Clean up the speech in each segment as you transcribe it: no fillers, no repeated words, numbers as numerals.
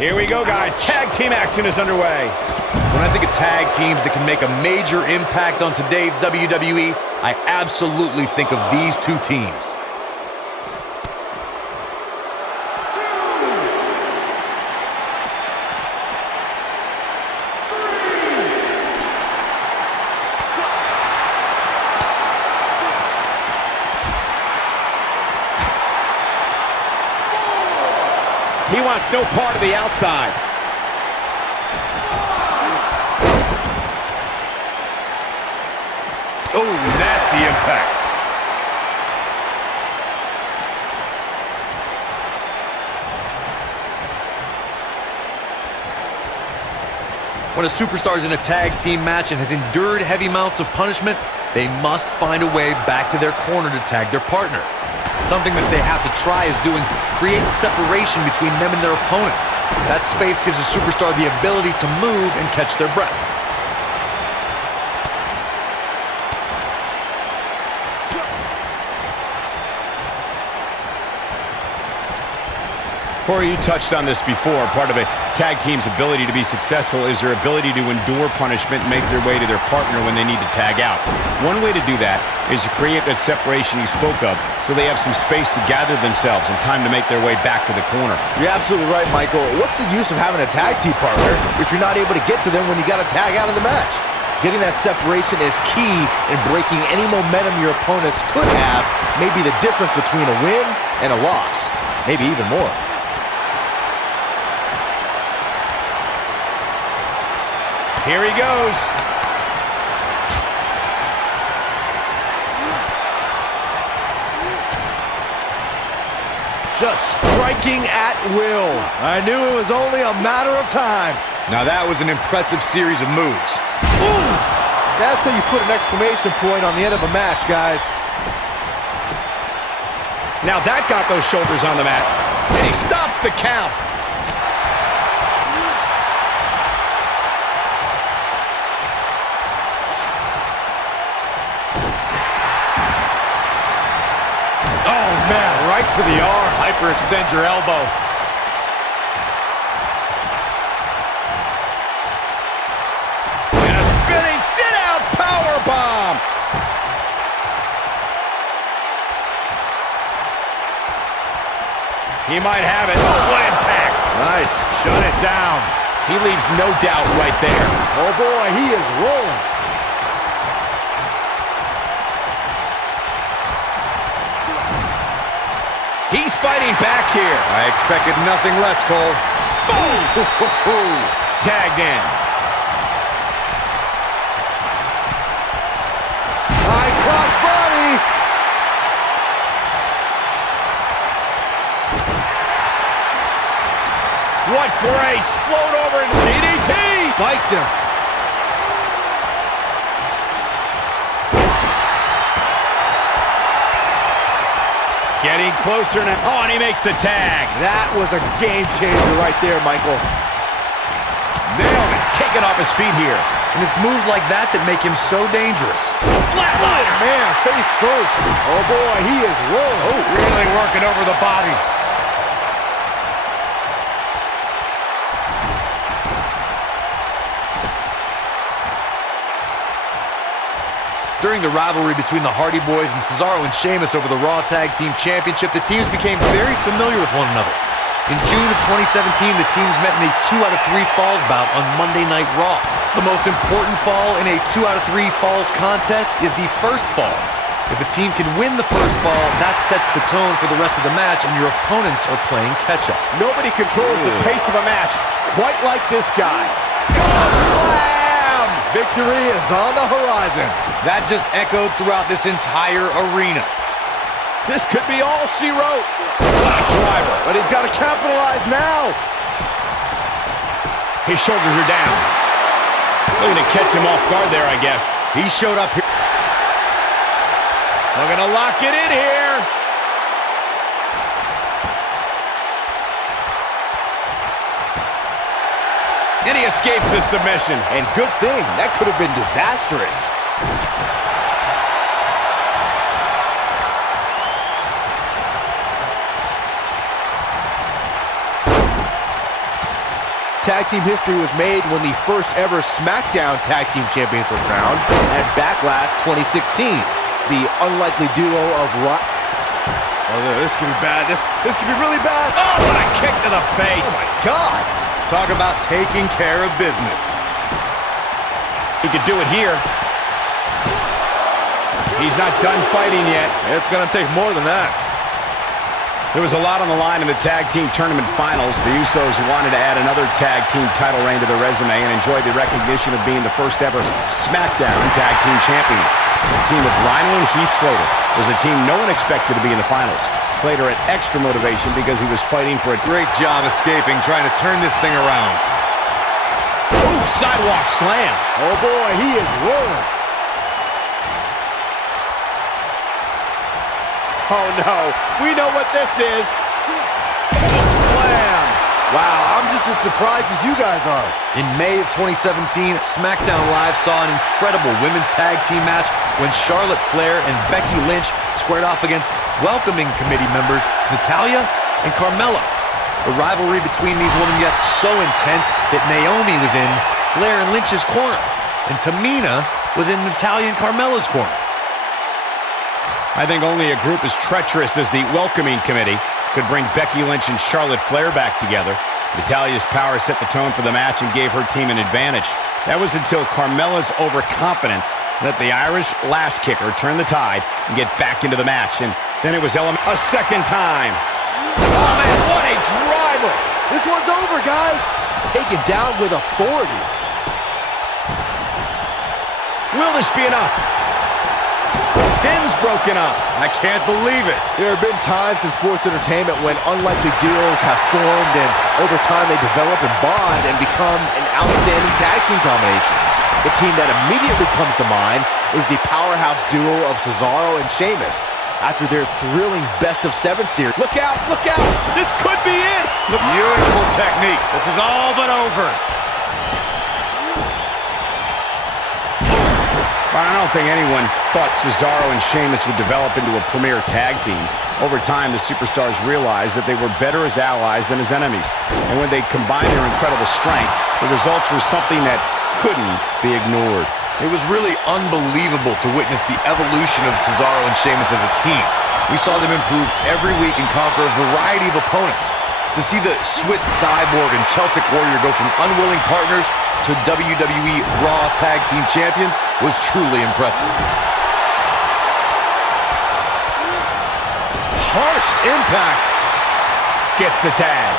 Here we go, guys. Tag team action is underway. When I think of tag teams that can make a major impact on today's WWE, I absolutely think of these two teams. He wants no part of the outside. Oh, nasty impact. When a superstar is in a tag team match and has endured heavy amounts of punishment, they must find a way back to their corner to tag their partner. Something that they have to try is doing create separation between them and their opponent. That space gives a superstar the ability to move and catch their breath. Corey, you touched on this before. Part of a tag team's ability to be successful is their ability to endure punishment and make their way to their partner when they need to tag out. One way to do that is to create that separation you spoke of so they have some space to gather themselves and time to make their way back to the corner. You're absolutely right, Michael. What's the use of having a tag team partner if you're not able to get to them when you got to tag out of the match? Getting that separation is key in breaking any momentum your opponents could have, maybe the difference between a win and a loss, maybe even more. Here he goes. Just striking at will. I knew it was only a matter of time. Now that was an impressive series of moves. Ooh! That's how you put an exclamation point on the end of a match, guys. Now that got those shoulders on the mat. And he stops the count. Oh, man, right to the arm. Hyperextend your elbow. And a spinning sit-out powerbomb. He might have it. Oh, what impact. Nice. Shut it down. He leaves no doubt right there. Oh, boy, he is rolling. He's fighting back here. I expected nothing less, Cole. Boom! Tagged in. High cross body. What grace. Float over into DDT. Spiked him. Getting closer now. Oh, and he makes the tag. That was a game changer right there, Michael. Nailed it. Taken off his feet here. And it's moves like that that make him so dangerous. Flatliner. Oh, man, face first. Oh, boy, he is rolling. Oh, really working over the body. During the rivalry between the Hardy Boys and Cesaro and Sheamus over the Raw Tag Team Championship, the teams became very familiar with one another. In June of 2017, the teams met in a 2 out of 3 falls bout on Monday Night Raw. The most important fall in a 2 out of 3 falls contest is the first fall. If a team can win the first fall, that sets the tone for the rest of the match, and your opponents are playing catch-up. Nobody controls the pace of a match quite like this guy. God slam! Victory is on the horizon. That just echoed throughout this entire arena. This could be all she wrote. What a driver. But he's got to capitalize now. His shoulders are down. Looking to catch him off guard there, I guess. He showed up here. Looking to lock it in here. And he escapes the submission. And good thing. That could have been disastrous. tag team history was made when the first ever SmackDown Tag Team Champions were crowned at Backlash 2016. The unlikely duo of this could be bad. This could be really bad. Oh, what a kick to the face. Oh, my God. Talk about taking care of business. He could do it here. He's not done fighting yet. It's going to take more than that. There was a lot on the line in the tag team tournament finals. The Usos wanted to add another tag team title reign to their resume and enjoyed the recognition of being the first ever SmackDown Tag Team Champions. The team of Rhino and Heath Slater was the team no one expected to be in the finals. Slater had extra motivation because he was fighting for a Great job escaping, trying to turn this thing around. Ooh, sidewalk slam. Oh, boy, he is rolling. Oh, no. We know what this is. Slam. Wow, I'm just as surprised as you guys are. In May of 2017, SmackDown Live saw an incredible women's tag team match when Charlotte Flair and Becky Lynch squared off against welcoming committee members Natalya and Carmella. The rivalry between these women got so intense that Naomi was in Flair and Lynch's corner, and Tamina was in Natalya and Carmella's corner. I think only a group as treacherous as the welcoming committee could bring Becky Lynch and Charlotte Flair back together. Natalya's power set the tone for the match and gave her team an advantage. That was until Carmella's overconfidence let the Irish lass kicker turn the tide and get back into the match. And then it was a second time. Oh, man, what a driver. This one's over, guys. Taken down with authority. Will this be enough? Pin's broken up. I can't believe it. There have been times in sports entertainment when unlikely duos have formed and over time they develop and bond and become an outstanding tag team combination. The team that immediately comes to mind is the powerhouse duo of Cesaro and Sheamus. After their thrilling best-of-7 series. Look out, look out! This could be it! Beautiful technique. This is all but over. I don't think anyone thought Cesaro and Sheamus would develop into a premier tag team. Over time, the superstars realized that they were better as allies than as enemies. And when they combined their incredible strength, the results were something that couldn't be ignored. It was really unbelievable to witness the evolution of Cesaro and Sheamus as a team. We saw them improve every week and conquer a variety of opponents. To see the Swiss Cyborg and Celtic Warrior go from unwilling partners to WWE Raw Tag Team Champions was truly impressive. Harsh impact. Gets the tag.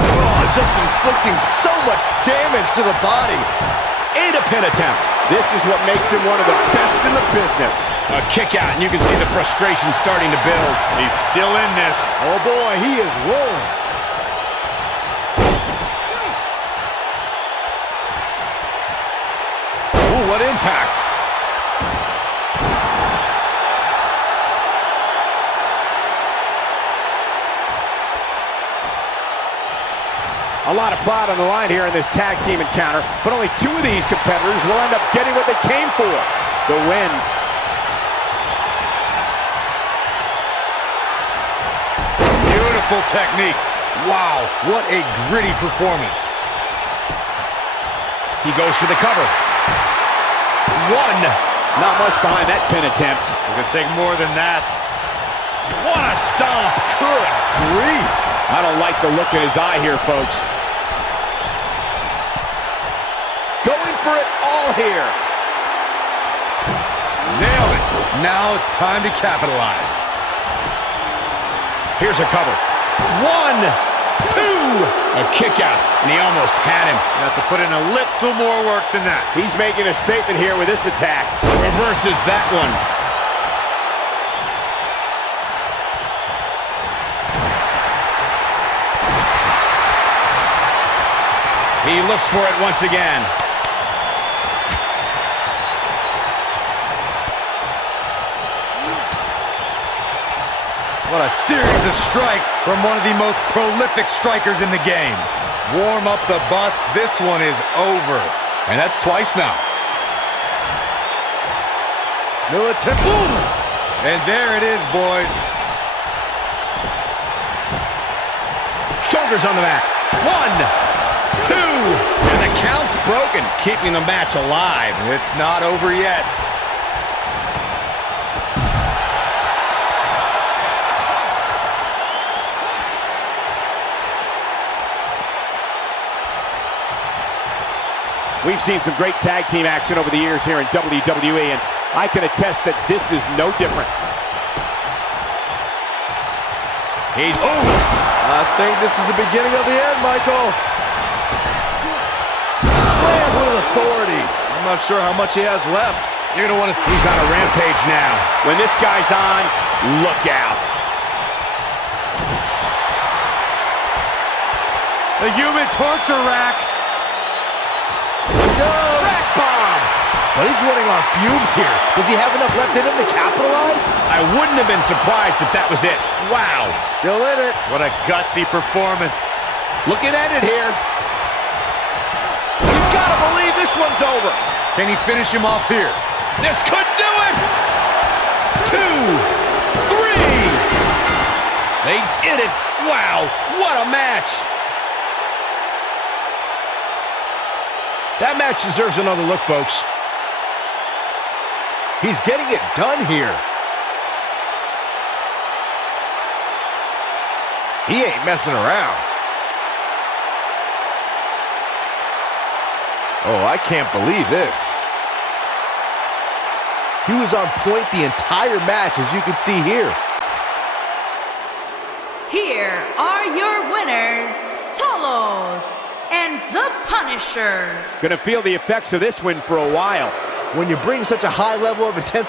Oh, just inflicting so much damage to the body. And a pin attempt. This is what makes him one of the best in the business. A kick out, and you can see the frustration starting to build. He's still in this. Oh boy, he is rolling. Ooh, what impact. A lot of pride on the line here in this tag team encounter, but only two of these competitors will end up getting what they came for, the win. Beautiful technique. Wow, what a gritty performance. He goes for the cover. One. Not much behind that pin attempt. It could take more than that. What a stomp. Good grief. I don't like the look in his eye here, folks. Going for it all here. Nailed it. Now it's time to capitalize. Here's a cover. 1, 2. A kick out, and he almost had him. You have to put in a little more work than that. He's making a statement here with this attack. Reverses that one. He looks for it once again. What a series of strikes from one of the most prolific strikers in the game. Warm up the bus. This one is over. And that's twice now. No attempt. Boom! And there it is, boys. shoulders on the mat. 1, 2, and the count's broken, keeping the match alive. It's not over yet. We've seen some great tag team action over the years here in WWE, and I can attest that this is no different. I think this is the beginning of the end, Michael. Slammed with authority. I'm not sure how much he has left. You're going to want to... He's on a rampage now. When this guy's on, look out. The human torture rack. Rack bomb! But he's running on fumes here. Does he have enough left in him to capitalize? I wouldn't have been surprised if that was it. Wow. Still in it. What a gutsy performance. Looking at it here. You gotta believe this one's over. Can he finish him off here? This could do it. 2, 3. They did it. Wow, what a match. That match deserves another look, folks. He's getting it done here. He ain't messing around. Oh, I can't believe this. He was on point the entire match, as you can see here. Here are your winners, Thanos and the Punisher. Gonna feel the effects of this win for a while. When you bring such a high level of intensity